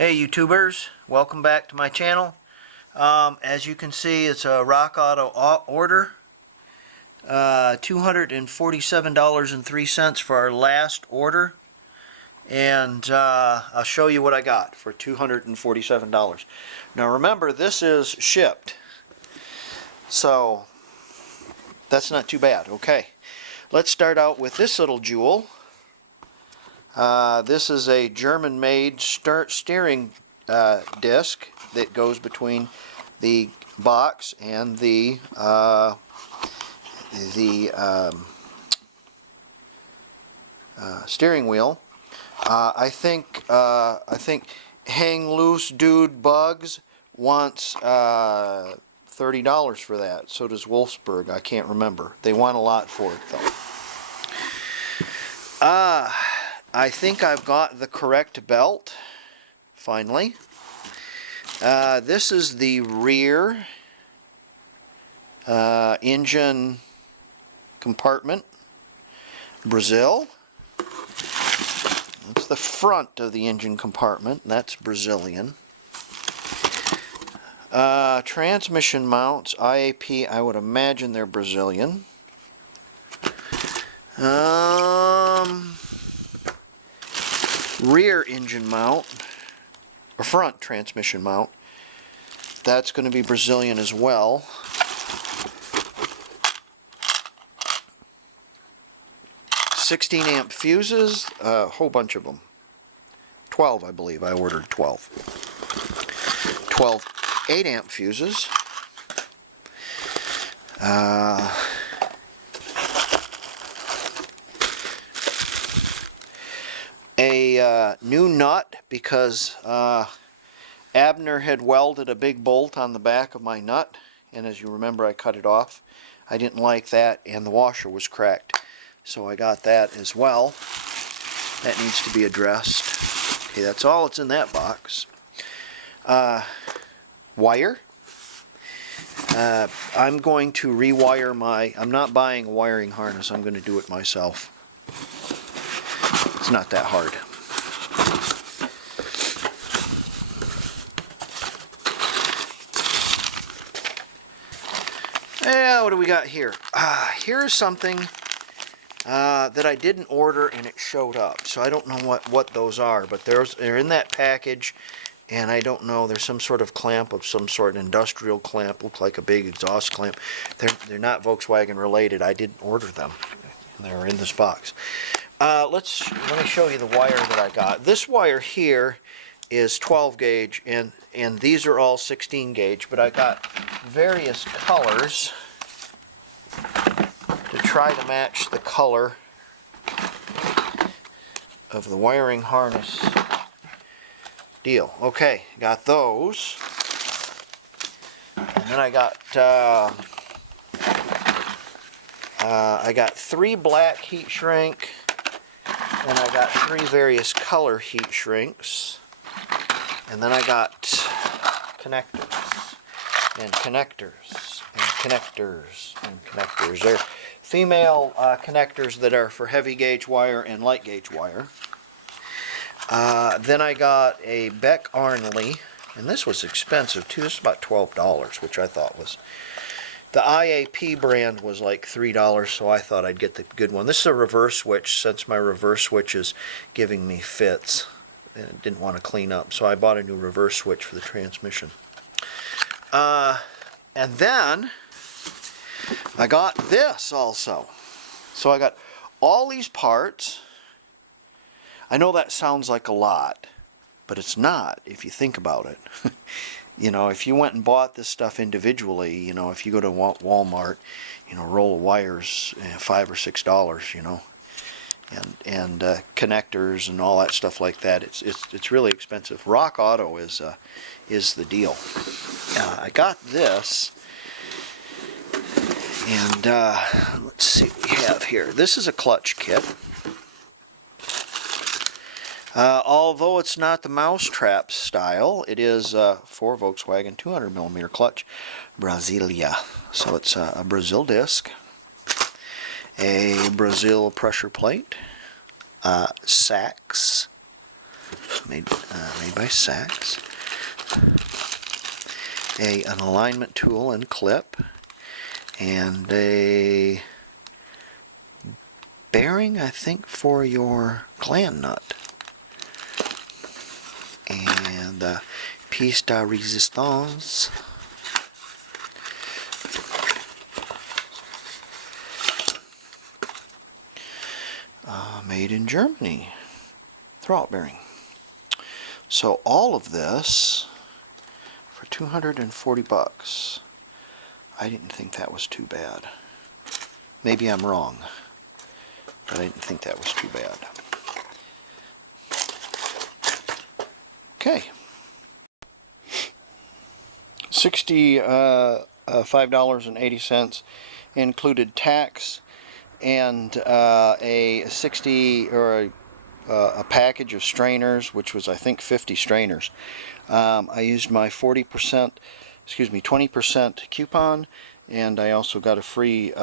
Hey YouTubers, welcome back to my channel. As you can see, it's a Rock Auto order. $247.03 for our last order. And I'll show you what I got for $247. Now remember, this is shipped. So that's not too bad. Okay, let's start out with this little jewel. This is a German-made steering disc that goes between the box and the steering wheel. I think Hang Loose Dude Bugs wants $30 for that. So does Wolfsburg. I can't remember. They want a lot for it though. I think I've got the correct belt, finally. This is the rear engine compartment, Brazil. That's the front of the engine compartment, that's Brazilian. Transmission mounts, IAP, I would imagine they're Brazilian. Rear engine mount, or front transmission mount, that's going to be Brazilian as well. $16 amp fuses, a whole bunch of them. 12, I believe. I ordered 12. 12 8 amp fuses. A new nut, because Abner had welded a big bolt on the back of my nut, and as you remember I cut it off. I didn't like that, and the washer was cracked, so I got that as well. That needs to be addressed. Okay, that's all that's in that box. Wire. I'm going to rewire I'm not buying a wiring harness, I'm going to do it myself. It's not that hard. Yeah, what do we got here? Here's something that I didn't order and it showed up. So I don't know what those are, but they're in that package, and I don't know. There's some sort of clamp of some sort, an industrial clamp, look like a big exhaust clamp. They're not Volkswagen related. I didn't order them. They're in this box. Let me show you the wire that I got. This wire here is 12 gauge, and these are all 16 gauge, but I got various colors to try to match the color of the wiring harness deal. Okay, got those. And then I got 3 black heat shrink, and I got 3 various color heat shrinks, and then I got connectors and connectors and connectors and connectors. They're female connectors that are for heavy gauge wire and light gauge wire. Then I got a Beck Arnley, and this was expensive too. This is about $12, which I thought was. The IAP brand was like $3, so I thought I'd get the good one. This is a reverse switch, since my reverse switch is giving me fits. And I didn't want to clean up, so I bought a new reverse switch for the transmission. And then I got this also. So I got all these parts. I know that sounds like a lot, but it's not if you think about it. You know, if you went and bought this stuff individually, you know, if you go to Walmart, you know, roll of wires, $5 or $6, you know, and connectors and all that stuff like that. It's really expensive. Rock Auto is the deal. I got this, and let's see what we have here. This is a clutch kit. Although it's not the mousetrap style, it is for Volkswagen 200mm clutch, Brasilia. So it's a Brazil disc, a Brazil pressure plate, sacks, made by Saks. An alignment tool and clip, and a bearing, I think, for your gland nut, and the pièce de résistance. Made in Germany, throttle bearing. So all of this for 240 bucks. I didn't think that was too bad. Maybe I'm wrong, but I didn't think that was too bad. Okay. $65.80 included tax and a 60 or a package of strainers, which was I think 50 strainers. I used my 20% coupon, and I also got a free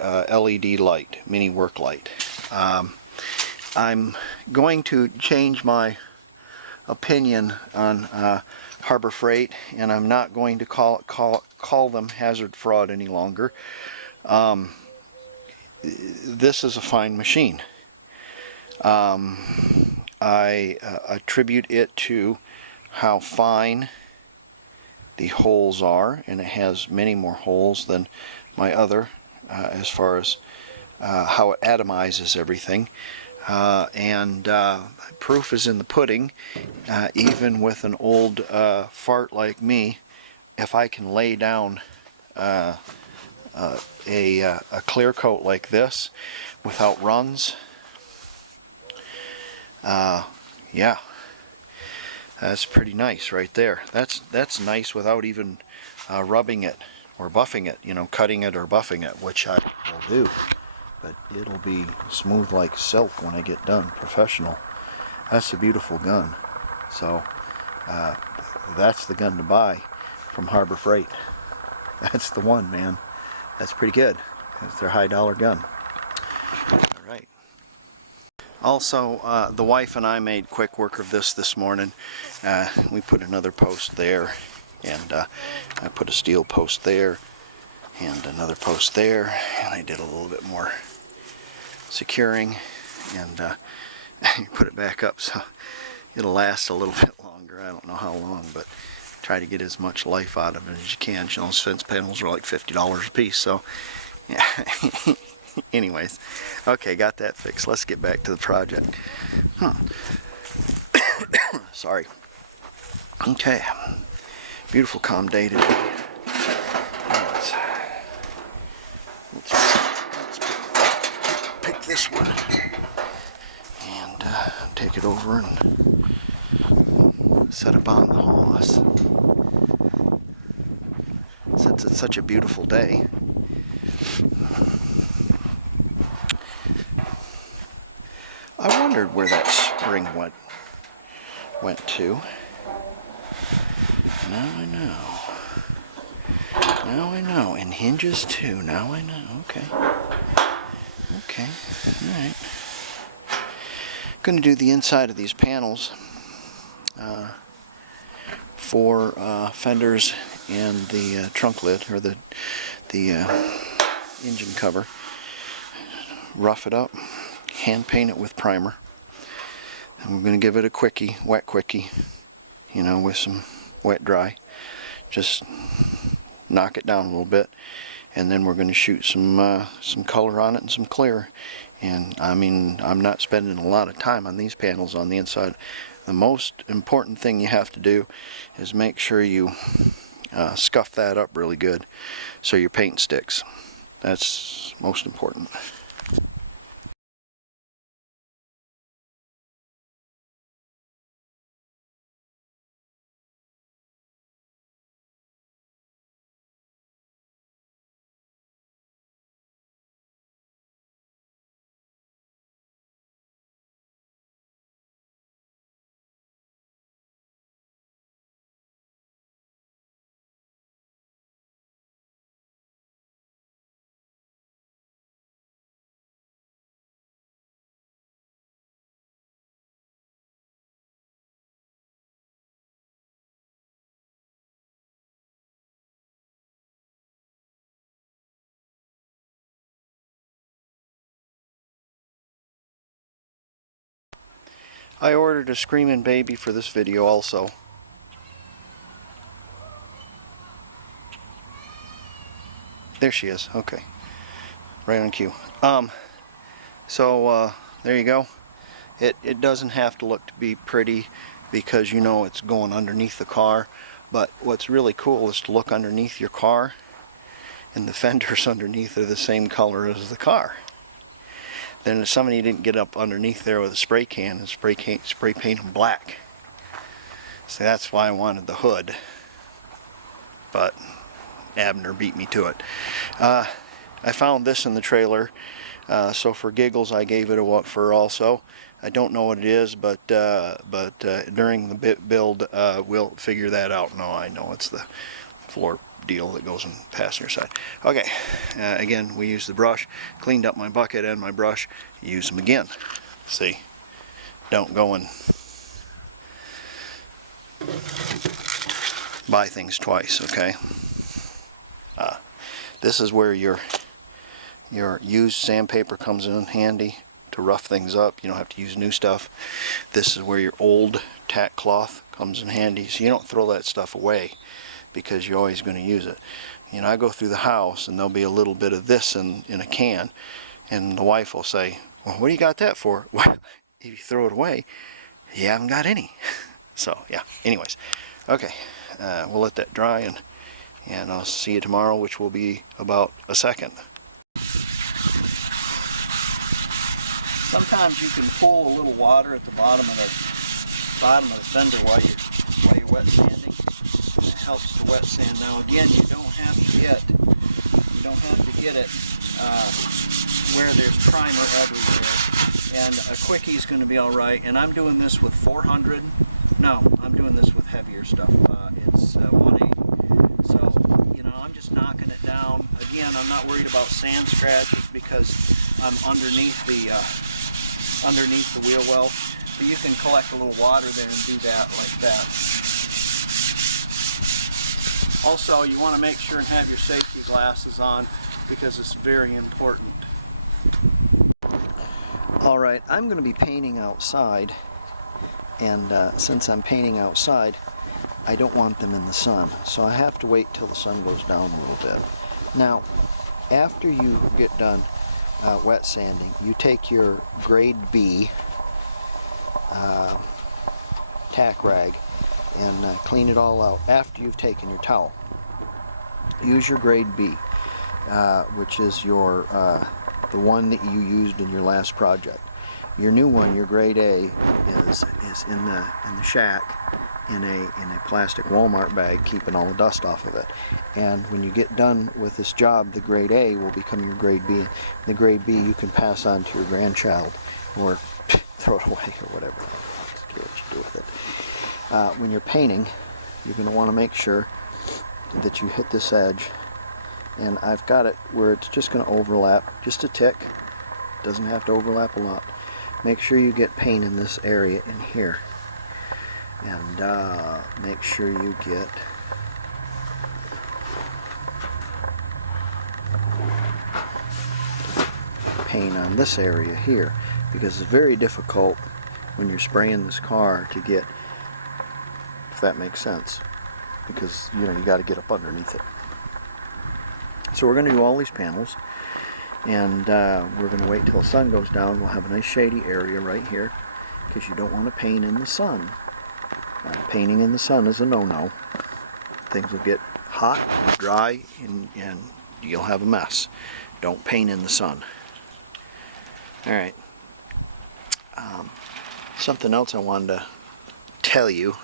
LED light, mini work light. I'm going to change my opinion on Harbor Freight, and I'm not going to call them hazard fraud any longer. This is a fine machine. I attribute it to how fine the holes are, and it has many more holes than my other as far as how it atomizes everything. And proof is in the pudding. Even with an old fart like me, if I can lay down a clear coat like this without runs, yeah, that's pretty nice right there. That's nice without even rubbing it or buffing it, cutting it or buffing it, which I will do. But it'll be smooth like silk when I get done. Professional. That's a beautiful gun. So that's the gun to buy from Harbor Freight. That's the one, man. That's pretty good. That's their high dollar gun. All right. Also, the wife and I made quick work of this morning. We put another post there, and I put a steel post there, and another post there, and I did a little bit more securing, and put it back up so it'll last a little bit longer. I don't know how long, but try to get as much life out of it as you can. Those fence panels are like $50 a piece, so yeah. Anyways, okay, got that fixed. Let's get back to the project. Sorry. Okay, beautiful calm day today. Let's pick this one and take it over and set it on the hoss. Since it's such a beautiful day, I wondered where that spring went to. Now I know. Now I know. And hinges too. Now I know. Okay. Okay. Alright. Going to do the inside of these panels for fenders and the trunk lid, or the engine cover. Rough it up. Hand paint it with primer, and we're going to give it a quickie, wet quickie, with some wet dry. Just knock it down a little bit, and then we're going to shoot some color on it and some clear. And I mean, I'm not spending a lot of time on these panels on the inside. The most important thing you have to do is make sure you scuff that up really good so your paint sticks. That's most important. I ordered a screaming baby for this video also. There she is. Okay. Right on cue. So there you go. It doesn't have to look to be pretty because you know it's going underneath the car. But what's really cool is to look underneath your car and the fenders underneath are the same color as the car. Then if somebody didn't get up underneath there with a spray can and spray paint them black. So that's why I wanted the hood. But Abner beat me to it. I found this in the trailer, so for giggles I gave it a what for also. I don't know what it is, but during the build we'll figure that out. No, I know it's the floor deal that goes on the passenger side. Okay, again we used the brush, cleaned up my bucket and my brush, use them again. See, don't go and buy things twice, okay? This is where your used sandpaper comes in handy to rough things up. You don't have to use new stuff. This is where your old tack cloth comes in handy, so you don't throw that stuff away because you're always going to use it. You know, I go through the house and there'll be a little bit of this in a can, and the wife will say, well, what do you got that for? Well, if you throw it away, you haven't got any. So yeah, anyways, okay, we'll let that dry and I'll see you tomorrow, which will be about a second. Sometimes you can pull a little water at the bottom of the fender while you're wet sanding. It helps to wet sand. Now again, you don't have to get it where there's primer everywhere. And a quickie is going to be all right. And I'm doing this with 400. No, I'm doing this with heavier stuff. It's 180. So, you know, I'm just knocking it down. Again, I'm not worried about sand scratches because I'm underneath the wheel well. But you can collect a little water there and do that like that. Also, you want to make sure and have your safety glasses on because it's very important. Alright, I'm going to be painting outside, and since I'm painting outside, I don't want them in the sun, so I have to wait till the sun goes down a little bit. Now, after you get done wet sanding, you take your grade B tack rag and clean it all out after you've taken your towel. Use your grade B, which is your the one that you used in your last project. Your new one, your grade A, is in the shack in a plastic Walmart bag, keeping all the dust off of it. And when you get done with this job, the grade A will become your grade B. The grade B you can pass on to your grandchild or throw it away or whatever. Do what you do with it. When you're painting, you're going to want to make sure that you hit this edge, and I've got it where it's just going to overlap just a tick. Doesn't have to overlap a lot. Make sure you get paint in this area in here, and make sure you get paint on this area here, because it's very difficult when you're spraying this car to get, if that makes sense, because you know you got to get up underneath it. So we're going to do all these panels, and we're going to wait till the sun goes down. We'll have a nice shady area right here because you don't want to paint in the sun. Painting in the sun is a no-no. Things will get hot and dry, and you'll have a mess. Don't paint in the sun. Alright. Something else I wanted to tell you.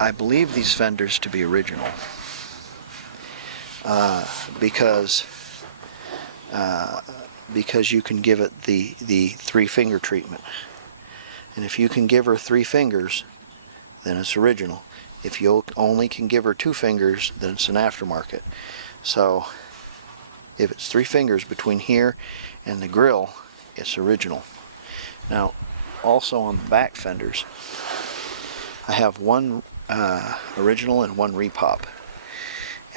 I believe these fenders to be original because you can give it the 3-finger treatment, and if you can give her 3 fingers, then it's original. If you only can give her 2 fingers, then it's an aftermarket. So if it's 3 fingers between here and the grill, it's original. Now, also on the back fenders, I have one original and one repop.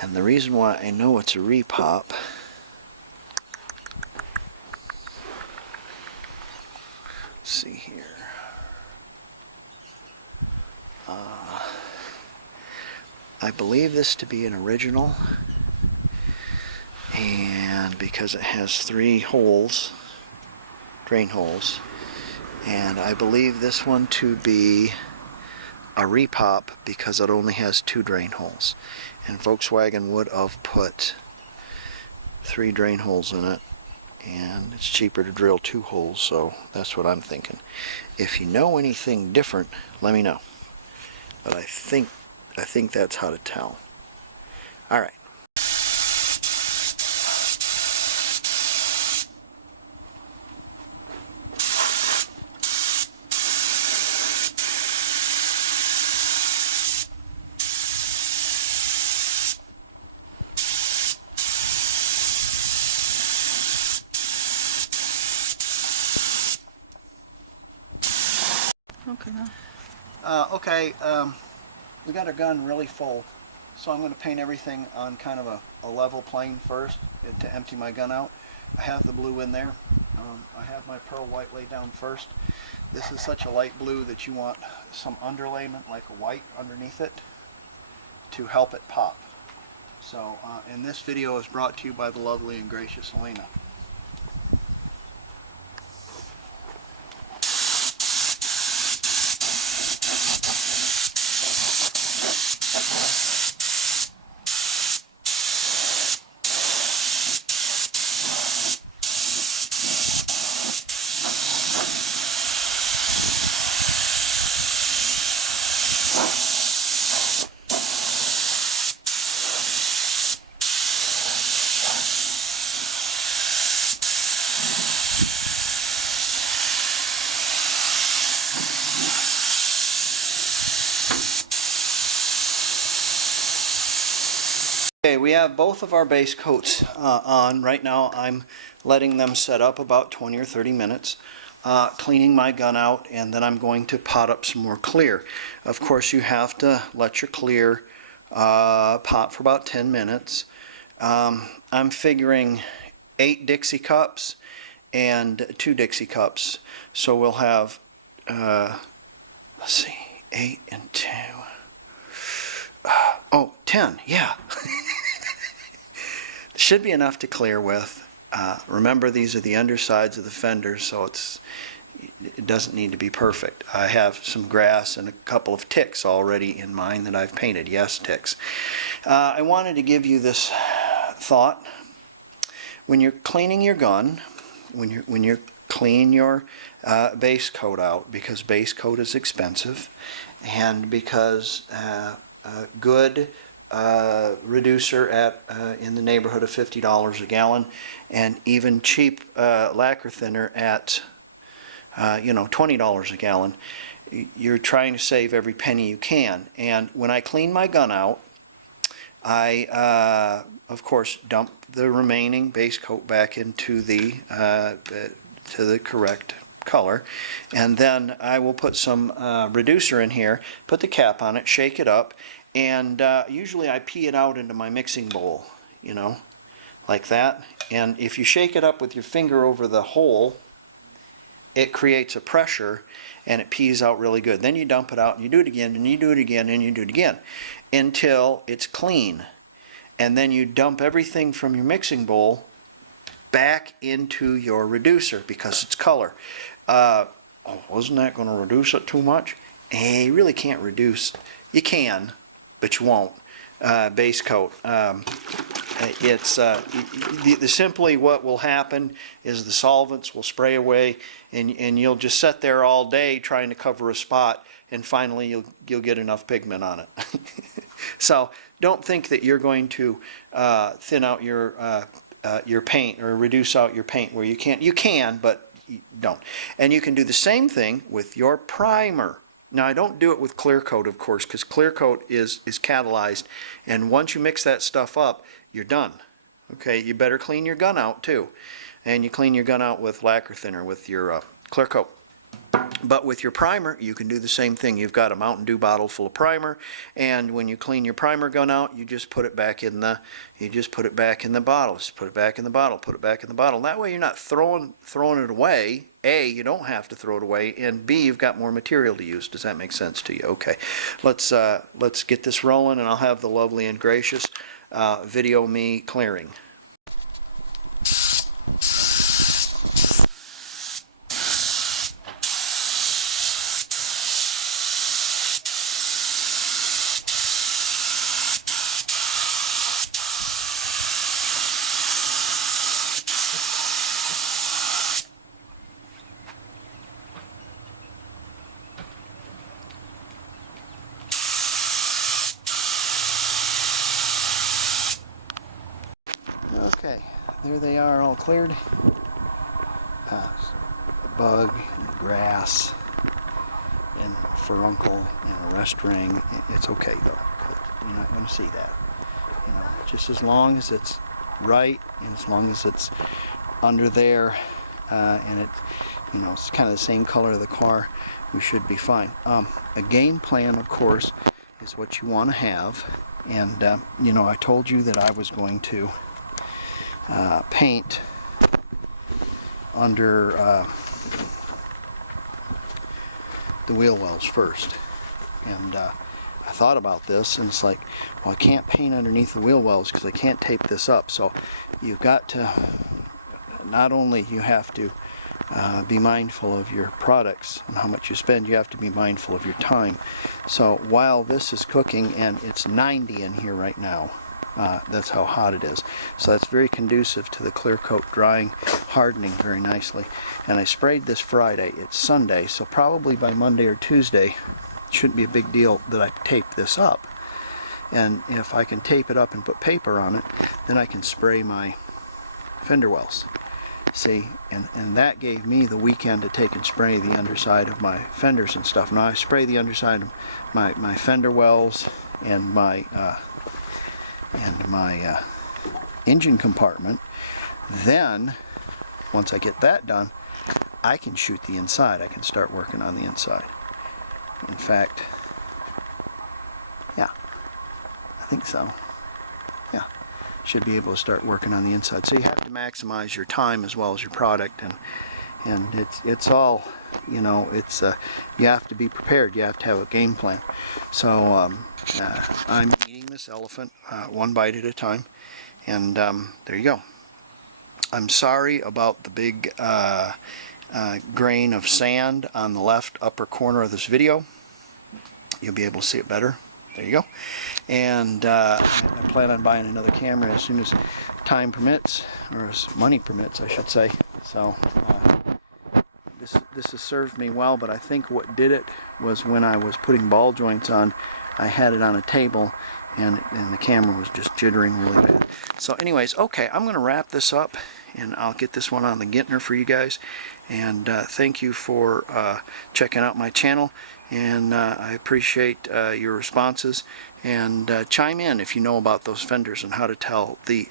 And the reason why I know it's a repop see here. I believe this to be an original, and because it has 3 holes, drain holes, and I believe this one to be a repop because it only has 2 drain holes, and Volkswagen would have put 3 drain holes in it, and it's cheaper to drill 2 holes, so that's what I'm thinking. If you know anything different, let me know, but I think that's how to tell. All right. Okay, we got our gun really full, so I'm going to paint everything on kind of a level plane first to empty my gun out. I have the blue in there. I have my pearl white laid down first. This is such a light blue that you want some underlayment like a white underneath it to help it pop. So, and this video is brought to you by the lovely and gracious Elena. Okay, we have both of our base coats on. Right now I'm letting them set up about 20 or 30 minutes, cleaning my gun out, and then I'm going to pot up some more clear. Of course, you have to let your clear pot for about 10 minutes. I'm figuring 8 Dixie cups and 2 Dixie cups, so we'll have, let's see, 8 and 2. 10, yeah. Should be enough to clear with. Remember, these are the undersides of the fenders, so it doesn't need to be perfect. I have some grass and a couple of ticks already in mine that I've painted. Yes, ticks. I wanted to give you this thought. When you're cleaning your gun, when you're clean your base coat out, because base coat is expensive, and because good reducer at in the neighborhood of $50 a gallon, and even cheap lacquer thinner at $20 a gallon. You're trying to save every penny you can. And when I clean my gun out, I of course dump the remaining base coat back into the to the correct color, and then I will put some reducer in here, put the cap on it, shake it up, and usually I pee it out into my mixing bowl, like that. And if you shake it up with your finger over the hole, it creates a pressure and it pees out really good. Then you dump it out and you do it again and you do it again and you do it again until it's clean. And then you dump everything from your mixing bowl back into your reducer because it's color. Wasn't that going to reduce it too much? You really can't reduce. You can, but you won't. Base coat. Simply what will happen is the solvents will spray away, and you'll just sit there all day trying to cover a spot, and finally you'll get enough pigment on it. So don't think that you're going to thin out your paint or reduce out your paint where you can't. You can, but you don't. And you can do the same thing with your primer. Now, I don't do it with clear coat, of course, because clear coat is catalyzed, and once you mix that stuff up, you're done. Okay, you better clean your gun out too, and you clean your gun out with lacquer thinner with your clear coat. But with your primer, you can do the same thing. You've got a Mountain Dew bottle full of primer, and when you clean your primer gun out, you just put it back in the bottle. Just put it back in the bottle. Put it back in the bottle. That way, you're not throwing it away. A, you don't have to throw it away, and B, you've got more material to use. Does that make sense to you? Okay, let's get this rolling, and I'll have the lovely and gracious video me clearing. Okay, there they are, all cleared. A bug, and grass, and a furuncle, and a rest ring. It's okay though, 'cause you're not going to see that. You know, just as long as it's right, and as long as it's under there, and it, you know, it's kind of the same color of the car, we should be fine. A game plan, of course, is what you want to have, and you know, I told you that I was going to paint under the wheel wells first, and I thought about this, and it's like, well, I can't paint underneath the wheel wells because I can't tape this up. So you've got to, not only you have to be mindful of your products and how much you spend, you have to be mindful of your time. So while this is cooking, and it's 90 in here right now, that's how hot it is. So that's very conducive to the clear coat drying, hardening very nicely. And I sprayed this Friday. It's Sunday, so probably by Monday or Tuesday, it shouldn't be a big deal that I tape this up. And if I can tape it up and put paper on it, then I can spray my fender wells. See, and that gave me the weekend to take and spray the underside of my fenders and stuff. Now I spray the underside of my fender wells and my engine compartment. Then once I get that done, I can shoot the inside. I can start working on the inside. In fact, yeah, I think so. Yeah, should be able to start working on the inside. So you have to maximize your time as well as your product, and it's all, you know, it's you have to be prepared. You have to have a game plan. So I'm eating this elephant one bite at a time, and there you go. I'm sorry about the big grain of sand on the left upper corner of this video. You'll be able to see it better. There you go. And I plan on buying another camera as soon as time permits, or as money permits, I should say. So this has served me well, but I think what did it was when I was putting ball joints on, I had it on a table, and the camera was just jittering really bad. So anyways, okay, I'm going to wrap this up, and I'll get this one on the Gintner for you guys. And thank you for checking out my channel, and I appreciate your responses. And chime in if you know about those fenders and how to tell the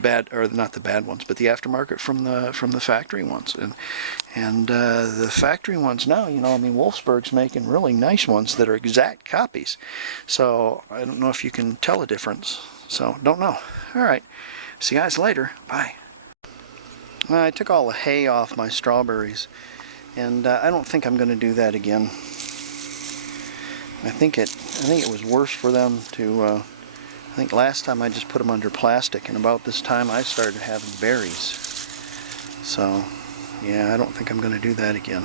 bad, or not the bad ones, but the aftermarket from the factory ones. And the factory ones now, you know, I mean, Wolfsburg's making really nice ones that are exact copies. So I don't know if you can tell a difference. So don't know. All right. See you guys later. Bye. I took all the hay off my strawberries, and I don't think I'm going to do that again. I think it was worse for them to. I think last time I just put them under plastic, and about this time I started having berries. So, yeah, I don't think I'm going to do that again.